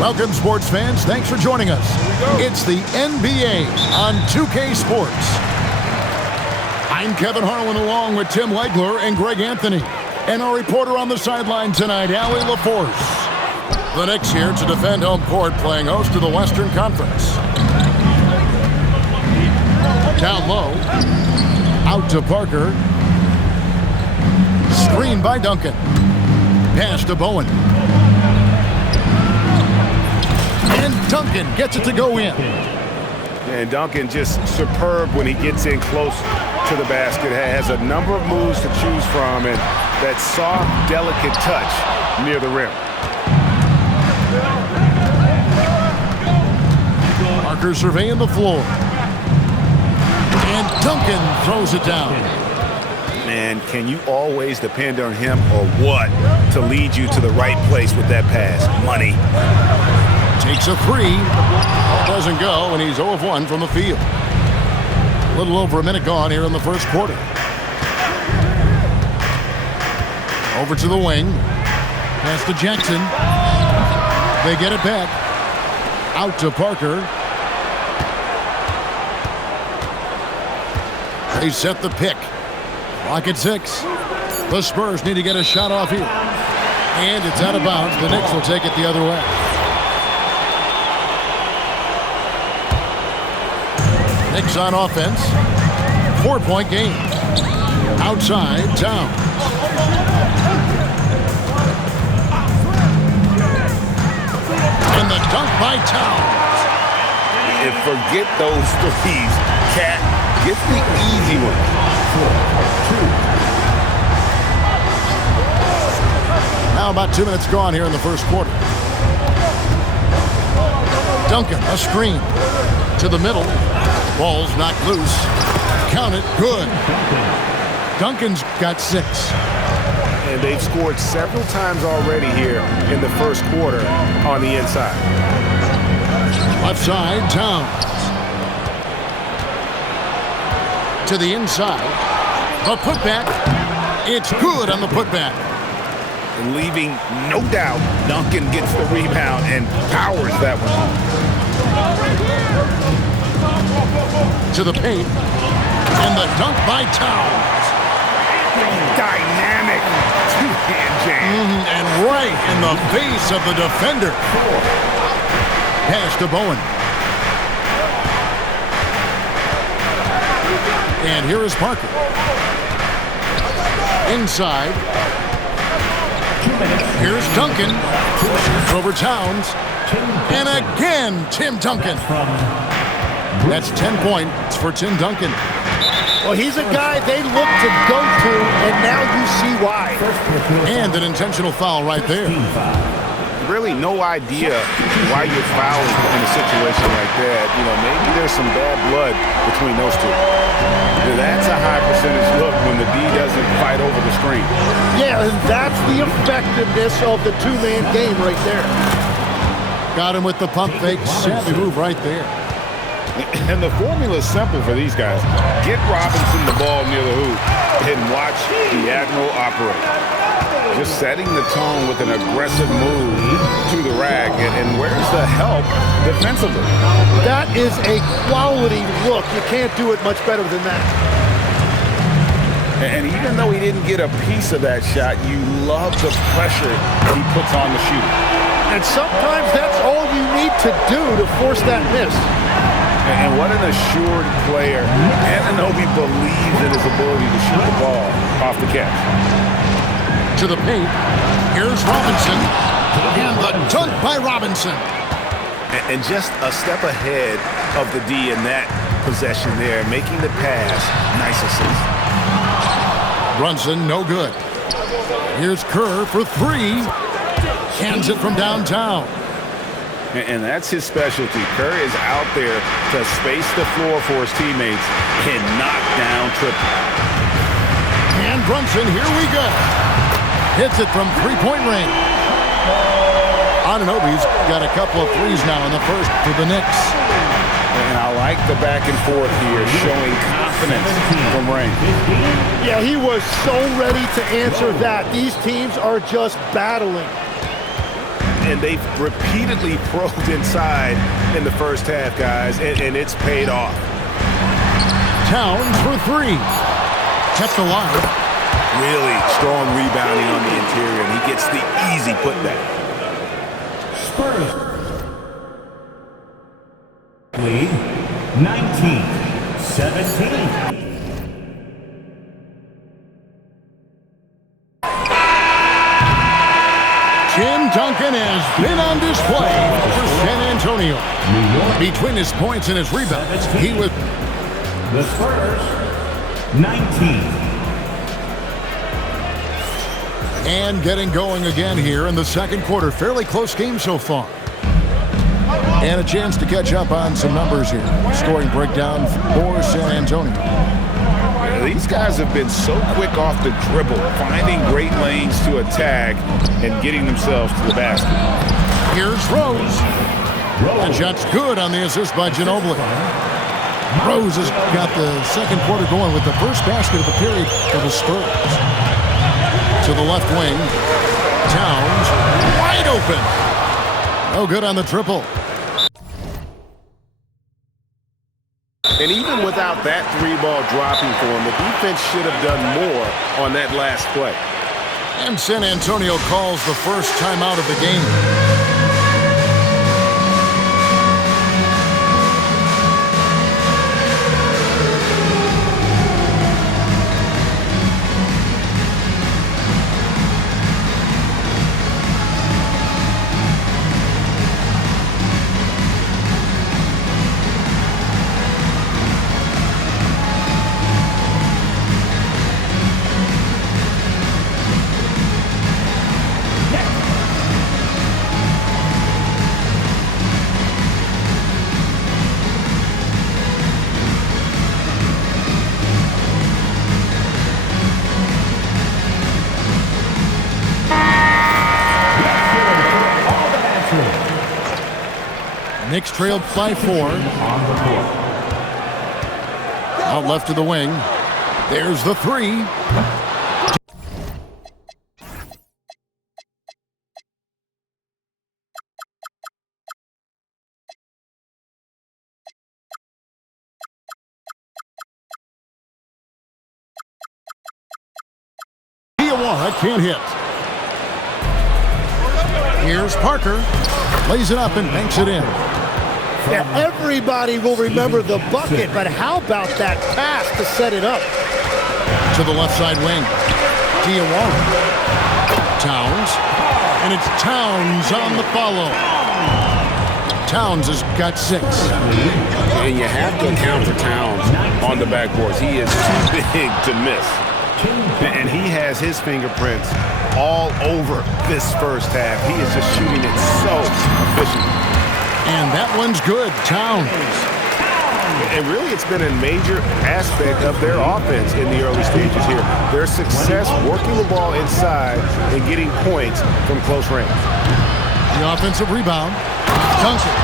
Welcome, sports fans. Thanks for joining us. It's the NBA on 2K Sports. I'm Kevin Harlan along with Tim Legler and Greg Anthony. And our reporter on the sideline tonight, Allie LaForce. The Knicks here to defend home court, playing host to the Western Conference. Down low. Out to Parker. Screen by Duncan. Pass to Bowen. And Duncan gets it to go in. And Duncan just superb when he gets in close to the basket. Has a number of moves to choose from, and that soft, delicate touch near the rim. Parker surveying the floor. And Duncan throws it down. Man, can you always depend on him or what to lead you to the right place with that pass? Money. Takes a three. Doesn't go, and he's 0 of 1 from the field. A little over a minute gone here in the first quarter. Over to the wing. Pass to Jackson. They get it back. Out to Parker. They set the pick. Clock at 6. The Spurs need to get a shot off here. And it's out of bounds. The Knicks will take it the other way. Knicks on offense. 4-point game. Outside, Towns. And the dunk by Towns. And forget those threes. Cat gets the easy one. Now about 2 minutes gone here in the first quarter. Duncan, a screen. To the middle. Ball's knocked loose. Count it. Good. Duncan's got 6. And they've scored several times already here in the first quarter on the inside. Left side, Towns. To the inside. A putback. It's good on the putback. Leaving no doubt, Duncan gets the rebound and powers that one home. To the paint. And the dunk by Towns. Dynamic two-hand jam. And right in the face of the defender. Pass to Bowen. And here is Parker. Inside. Here's Duncan. Over Towns. And again, Tim Duncan. That's 10 points for Tim Duncan. Well, he's a guy they look to go to, and now you see why. And an intentional foul right there. Really no idea why you're fouling in a situation like that. You know, maybe there's some bad blood between those two. That's a high percentage look when the D doesn't fight over the screen. Yeah, and that's the effectiveness of the two-man game right there. Got him with the pump fake. Savvy move right there. And the formula is simple for these guys. Get Robinson the ball near the hoop and watch the Admiral operate. Just setting the tone with an aggressive move to the rack. And where's the help defensively? That is a quality look. You can't do it much better than that. And even though he didn't get a piece of that shot, you love the pressure he puts on the shooter. And sometimes that's all you need to do to force that miss. And what an assured player. Anunoby believes in his ability to shoot the ball off the catch. To the paint. Here's Robinson. And the dunk by Robinson. And just a step ahead of the D in that possession there, making the pass. Nice assist. Brunson, no good. Here's Kerr for 3. Hands it from downtown. And that's his specialty. Kerr is out there to space the floor for his teammates and knock down triple. And Brunson, here we go. Hits it from three-point range. Anunoby's got a couple of threes now in the first for the Knicks. And I like the back and forth here, showing confidence from Rain. Yeah, he was so ready to answer that. These teams are just battling. and they've repeatedly probed inside in the first half, guys, and it's paid off. Towns for 3. Kept alive. Really strong rebounding on the interior, and he gets the easy putback. Spurs lead 19-17. Tim Duncan has been on display for San Antonio. Between his points and his rebounds, he was... The Spurs, 19. And getting going again here in the second quarter. Fairly close game so far. And a chance to catch up on some numbers here. Scoring breakdown for San Antonio. These guys have been so quick off the dribble, finding great lanes to attack and getting themselves to the basket. Here's Rose. And shot's good on the assist by Ginobili. Rose has got the second quarter going with the first basket of the period for the Spurs. To the left wing. Towns wide open. No good on the triple. And even without that 3-ball dropping for him, the defense should have done more on that last play. And San Antonio calls the first timeout of the game. Knicks trailed by 4. Out left of the wing. There's the 3. Diawara can't hit. Here's Parker. Lays it up and banks it in. Yeah, everybody will remember the bucket, but how about that pass to set it up? To the left side wing. Diawara. Towns. And it's Towns on the follow. Towns has got 6. And you have to account for Towns on the backboards. He is too big to miss. And he has his fingerprints all over this first half. He is just shooting it so efficiently. And that one's good. Towns. And really, it's been a major aspect of their offense in the early stages here. Their success working the ball inside and getting points from close range. The offensive rebound. Duncan.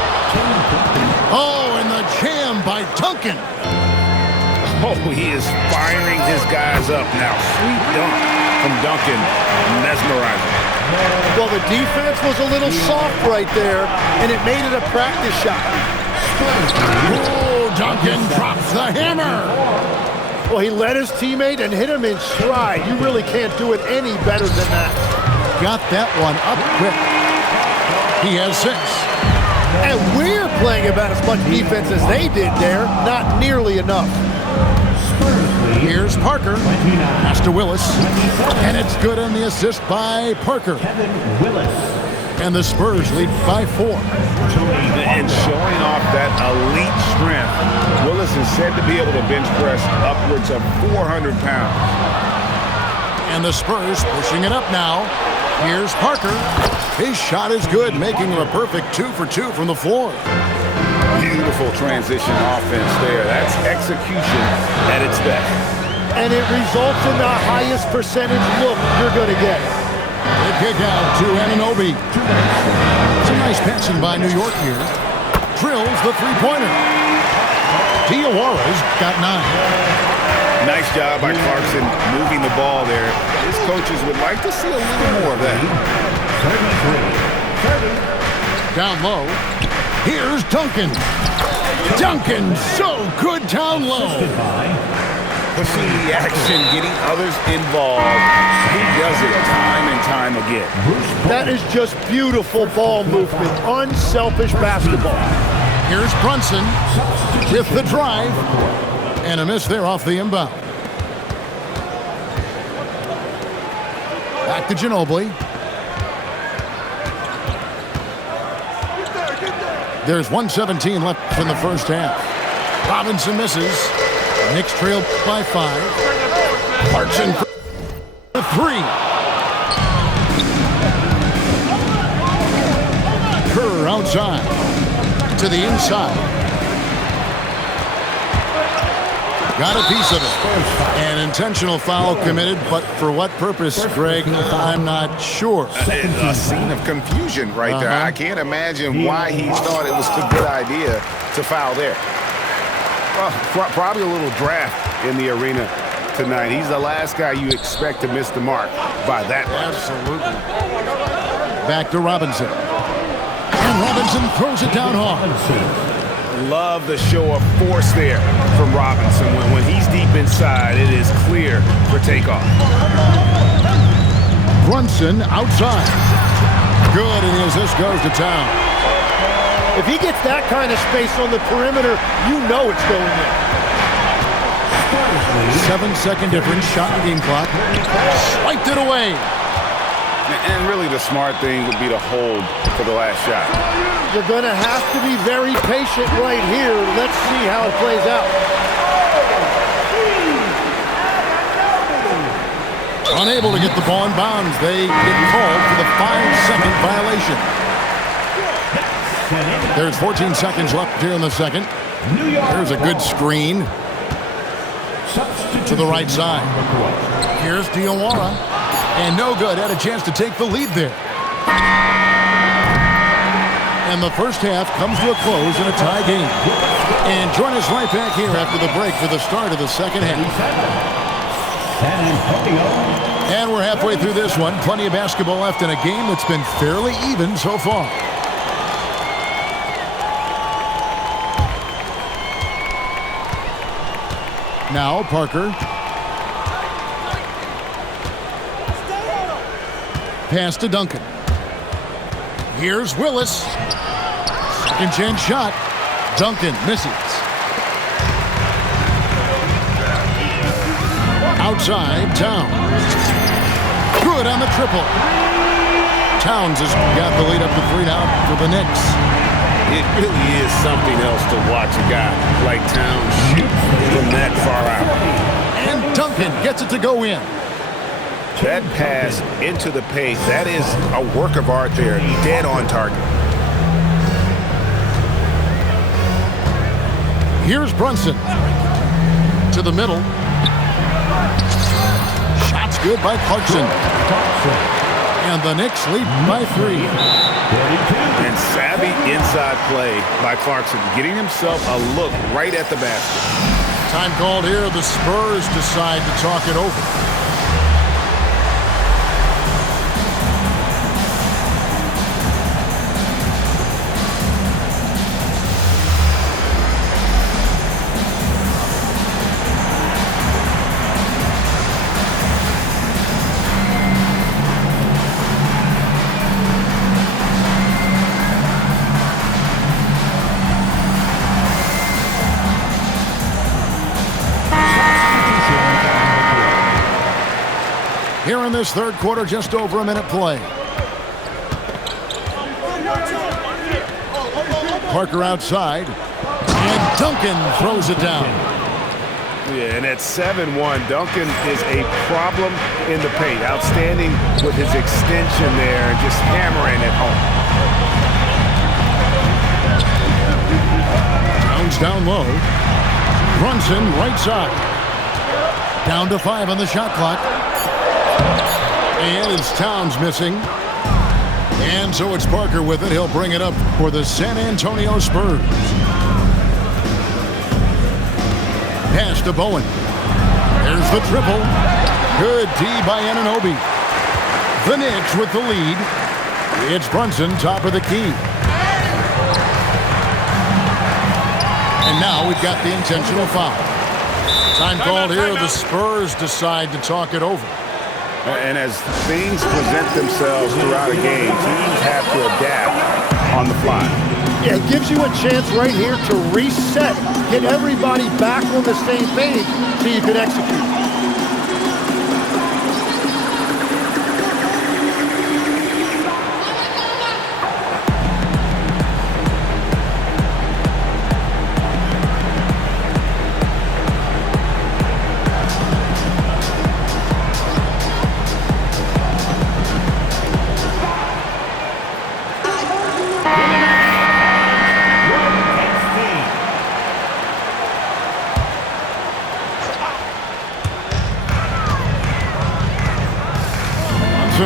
Oh, and the jam by Duncan. Oh, he is firing his guys up now. Sweet dunk from Duncan. Mesmerizing. Well, the defense was a little soft right there, and it made it a practice shot. Oh, Duncan drops the hammer. Well, he led his teammate and hit him in stride. You really can't do it any better than that. Got that one up quick. He has 6. And we're playing about as much defense as they did there. Not nearly enough. Here's Parker. Pass to Willis. And it's good on the assist by Parker. Kevin Willis. And the Spurs lead by 4. And showing off that elite strength, Willis is said to be able to bench press upwards of 400 pounds. And the Spurs pushing it up now. Here's Parker. His shot is good, making him a perfect 2 for 2 from the floor. Beautiful transition offense there. That's execution at its best. And it results in the highest percentage look you're going to get. The kick out to Anunoby. Some nice passing by New York here. Drills the three-pointer. Diawara's got 9. Nice job by Clarkson moving the ball there. His coaches would like to see a little more of that. 30. Down low. Here's Duncan. Duncan, so good down low. Pushing the action, getting others involved. He does it time and time again. That is just beautiful ball movement, unselfish basketball. Here's Brunson with the drive. And a miss there off the inbound. Back to Ginobili. There's 1:17 left in the first half. Robinson misses. Knicks trail by 5. Clarkson for the 3. Kerr outside to the inside. Got a piece of it. An intentional foul committed, but for what purpose, Greg, I'm not sure. A scene of confusion right there. I can't imagine why he thought it was a good idea to foul there. Well, probably a little draft in the arena tonight. He's the last guy you expect to miss the mark by that much. Absolutely. Back to Robinson. And Robinson throws it down hard. Love the show of force there from Robinson. When he's deep inside, it is clear for takeoff. Brunson outside. Good, and as this goes to town. If he gets that kind of space on the perimeter, you know it's going in. 7-second difference, shot and game clock. Swiped it away. And really the smart thing would be to hold for the last shot. You're going to have to be very patient right here. Let's see how it plays out. Unable to get the ball in bounds. They get called for the 5-second violation. There's 14 seconds left here in the second. There's a good screen to the right side. Here's Diawara. And no good. Had a chance to take the lead there. And the first half comes to a close in a tie game. And join us right back here after the break for the start of the second half. And we're halfway through this one. Plenty of basketball left in a game that's been fairly even so far. Now Parker. Pass to Duncan. Here's Willis. Second chance shot. Duncan misses. Outside, Towns. Good on the triple. Towns has got the lead up to 3 now for the Knicks. It really is something else to watch a guy like Towns shoot from that far out. And Duncan gets it to go in. That pass into the paint, that is a work of art there, dead on target. Here's Brunson. To the middle. Shots good by Clarkson. And the Knicks lead by 3. And savvy inside play by Clarkson, getting himself a look right at the basket. Time called here. The Spurs decide to talk it over. Here in this third quarter, just over a minute play. Parker outside, and Duncan throws it down. Yeah, and at 7-1, Duncan is a problem in the paint. Outstanding with his extension there and just hammering it home. Towns down low. Brunson right side. Down to 5 on the shot clock. And it's Towns missing. And so it's Parker with it. He'll bring it up for the San Antonio Spurs. Pass to Bowen. There's the triple. Good D by Anunoby. The Knicks with the lead. It's Brunson, top of the key. And now we've got the intentional foul. Time called here. The Spurs decide to talk it over. And as things present themselves throughout a game, teams have to adapt on the fly. Yeah, it gives you a chance right here to reset, get everybody back on the same page so you can execute.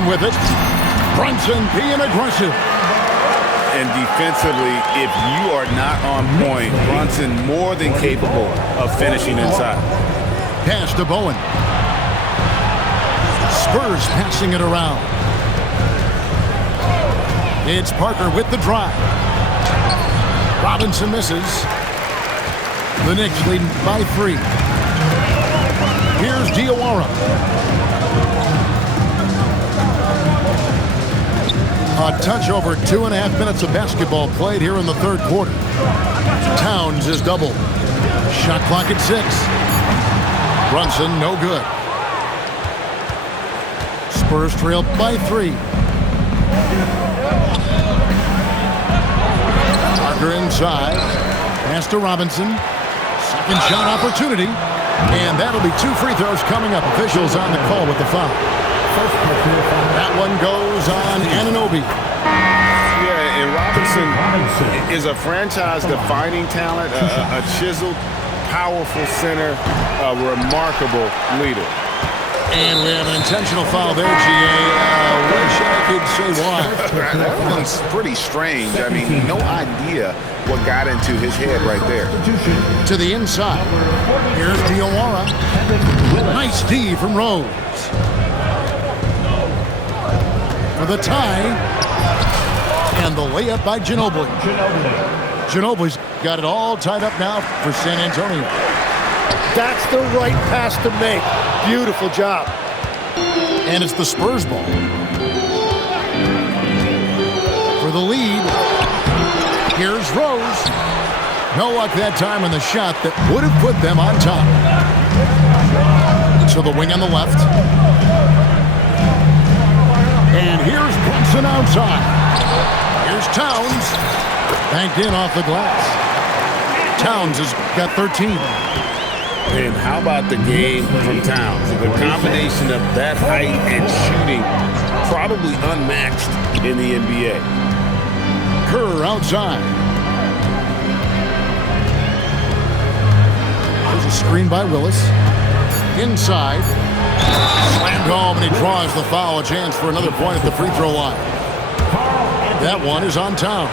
With it, Brunson being aggressive. And defensively, if you are not on point, Brunson more than capable of finishing inside. Pass to Bowen. Spurs passing it around. It's Parker with the drive. Robinson misses. The Knicks leading by 3. Here's Diawara. A touch over 2.5 minutes of basketball played here in the third quarter. Towns is doubled. Shot clock at 6. Brunson, no good. Spurs trail by 3. Parker inside. Pass to Robinson. Second shot opportunity. And that'll be 2 free throws coming up. Officials on the call with the foul. That one goes on Anunoby. Yeah, and Robinson is a franchise-defining talent, a chiseled, powerful center, a remarkable leader. And we have an intentional foul there, G.A. Wish I could say why. That one's pretty strange. I mean, no idea what got into his head right there. To the inside. Here's Diawara. Nice D from Rose. For the tie, and the layup by Ginobili. Ginobili's got it all tied up now for San Antonio. That's the right pass to make. Beautiful job. And it's the Spurs ball. For the lead, here's Rose. No luck that time on the shot that would have put them on top. To the wing on the left. And here's Brunson outside. Here's Towns. Banked in off the glass. Towns has got 13. And how about the game from Towns? The combination of that height and shooting, probably unmatched in the NBA. Kerr outside. There's a screen by Willis. Inside. Slammed home, and he draws the foul. A chance for another point at the free throw line. That one is on Towns.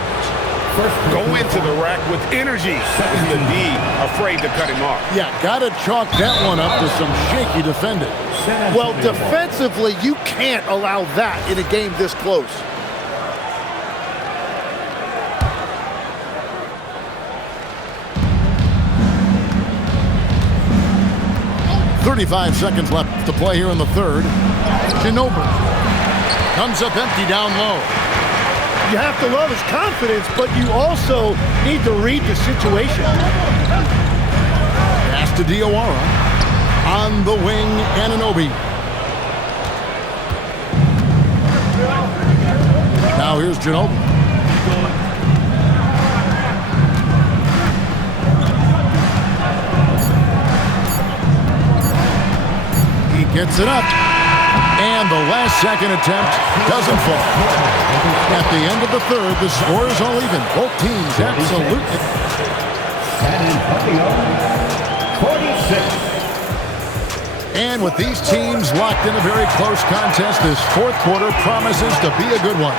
Go into the rack with energy. Is the D afraid to cut him off? Yeah, got to chalk that one up to some shaky defending. Well, defensively, you can't allow that in a game this close. .35 seconds left to play here in the third. Ginobili comes up empty down low. You have to love his confidence, but you also need to read the situation. Pass to Diawara. On the wing, Anunoby. Now here's Ginobili. Gets it up, and the last second attempt doesn't fall. At the end of the third, the score is all even. Both teams absolutely. 46. And with these teams locked in a very close contest, this fourth quarter promises to be a good one.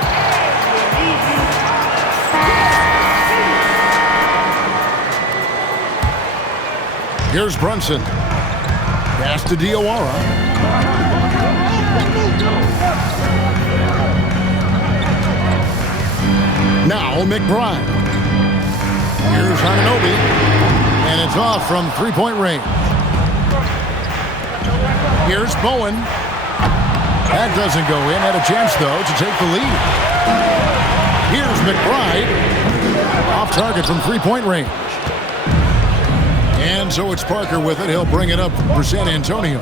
Here's Brunson. Pass to Diawara. Now McBride. Here's Anunoby. And it's off from three-point range. Here's Bowen. That doesn't go in. Had a chance, though, to take the lead. Here's McBride. Off target from three-point range. And so it's Parker with it. He'll bring it up for San Antonio.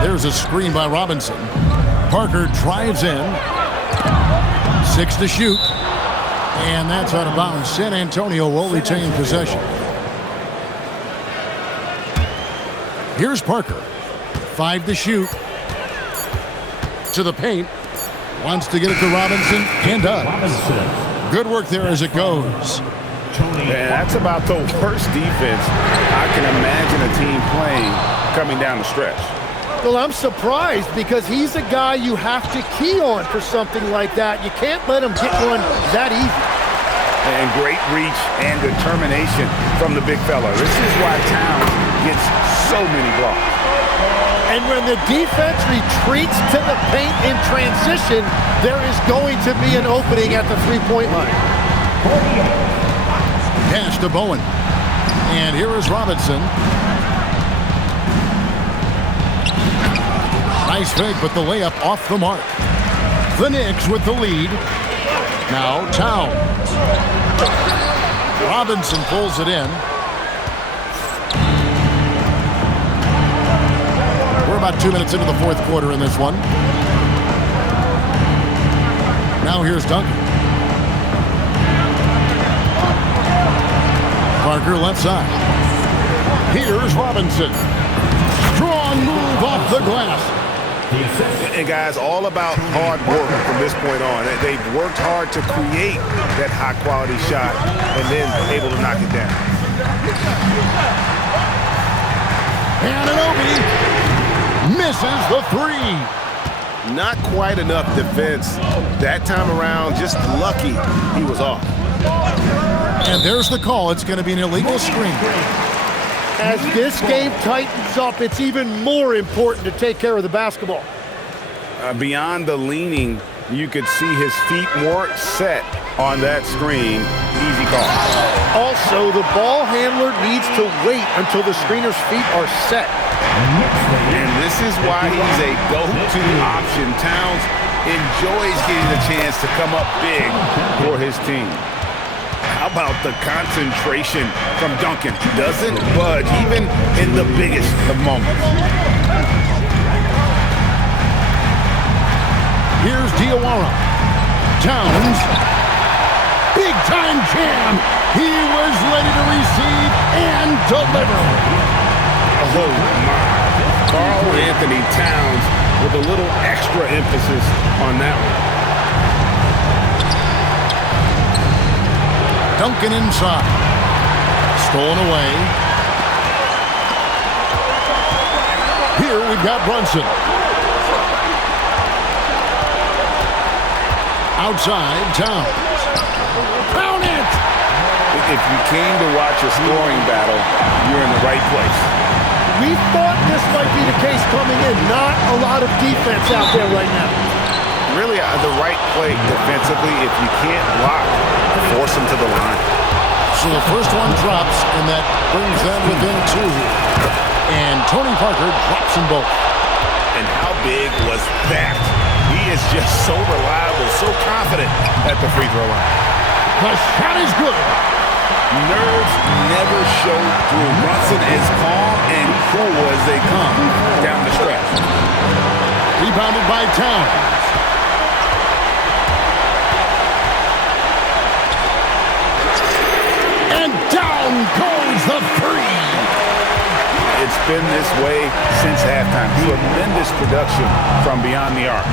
There's a screen by Robinson. Parker drives in. 6 to shoot. And that's out of bounds. San Antonio will retain possession. Here's Parker. 5 to shoot. To the paint. Wants to get it to Robinson. And does. Good work there as it goes. Man, that's about the worst defense I can imagine a team playing coming down the stretch. Well, I'm surprised because he's a guy you have to key on for something like that. You can't let him get one that easy. And great reach and determination from the big fella. This is why Towns gets so many blocks. And when the defense retreats to the paint in transition, there is going to be an opening at the three-point line. Pass to Bowen. And here is Robinson. Nice fake, but the layup off the mark. The Knicks with the lead. Now Towns. Robinson pulls it in. We're about 2 minutes into the fourth quarter in this one. Now here's Duncan. Parker left side. Here's Robinson. Strong move off the glass. And guys, all about hard work from this point on. They've worked hard to create that high-quality shot and then able to knock it down. Anunoby misses the three. Not quite enough defense that time around. Just lucky he was off. And there's the call. It's going to be an illegal screen. As this game tightens up, it's even more important to take care of the basketball. Beyond the leaning, you could see his feet weren't set on that screen. Easy call. Also, the ball handler needs to wait until the screener's feet are set. And this is why he's a go-to option. Towns enjoys getting the chance to come up big for his team. How about the concentration from Duncan? Doesn't budge, even in the biggest of moments. Here's Diawara. Towns. Big-time jam. He was ready to receive and deliver. Oh, my. Karl Anthony Towns with a little extra emphasis on that one. Duncan inside. Stolen away. Here we've got Brunson. Outside, Towns. Pound it! If you came to watch a scoring battle, you're in the right place. We thought this might be the case coming in. Not a lot of defense out there right now. Really the right play defensively. If you can't block, force them to the line. So the first one drops, and that brings them within two. And Tony Parker drops them both. And how big was that? He is just so reliable, so confident at the free throw line. The shot is good. Nerves never show through. Brunson is calm and cool as they come down the stretch. Rebounded by Towns. And down goes the three. It's been this way since halftime. Tremendous production from beyond the arc.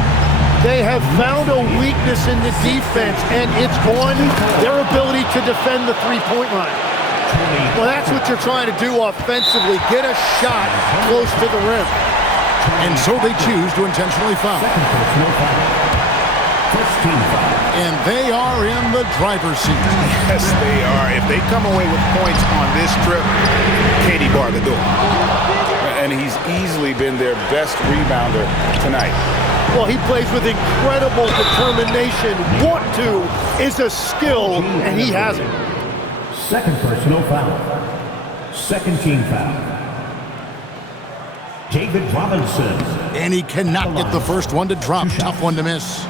They have found a weakness in the defense, and it's on their ability to defend the three-point line. Well, that's what you're trying to do offensively. Get a shot close to the rim. And so they choose to intentionally foul. And they are in the driver's seat. Yes, they are. If they come away with points on this trip, Katie bar the door. And he's easily been their best rebounder tonight. Well, he plays with incredible determination. Want to is a skill, and he has it. Second personal foul. Second team foul. David Robinson. And he cannot get the first one to drop. Tough one to miss.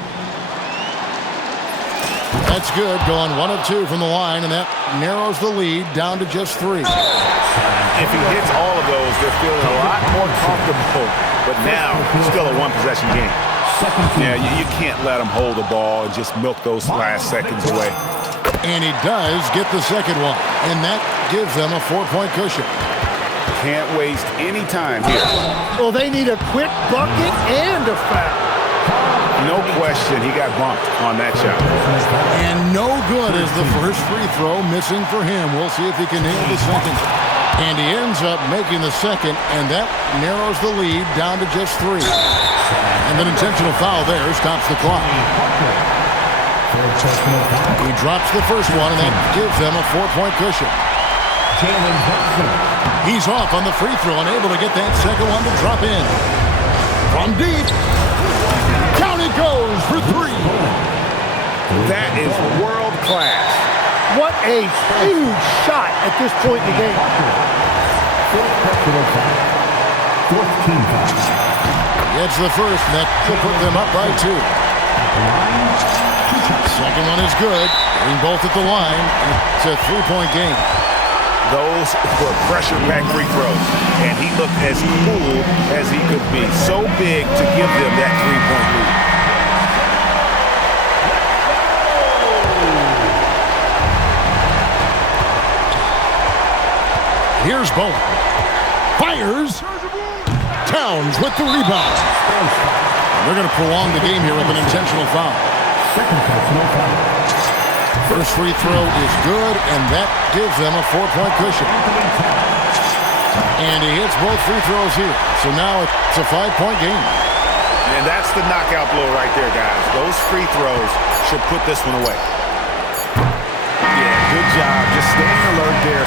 That's good. Going 1 of 2 from the line, and that narrows the lead down to just 3. If he hits all of those, they're feeling a lot more comfortable. But now, still a one-possession game. Yeah, you can't let him hold the ball and just milk those last seconds away. And he does get the second one, and that gives them a 4-point cushion. Can't waste any time here. Well, they need a quick bucket and a foul. No question, he got bumped on that shot. And no good is the first free throw, missing for him. We'll see if he can nail the second. And he ends up making the second, and that narrows the lead down to just 3. And an intentional foul there stops the clock. He drops the first one, and that gives them a 4-point cushion. He's off on the free throw and able to get that second one to drop in. From deep. Down it goes for 3. That is world class. What a huge shot at this point in the game. Gets the first, and that will put them up by 2. Second one is good. Getting both at the line. It's a 3-point game. Those were pressure-packed free throws, and he looked as cool as he could be. So big to give them that 3-point lead. Here's Bowen. Fires. Towns with the rebound. They're going to prolong the game here with an intentional foul. Second personal foul. First free throw is good, and that gives them a 4-point cushion. And he hits both free throws here. So now it's a 5-point game. And that's the knockout blow right there, guys. Those free throws should put this one away. Yeah, good job. Just staying alert there,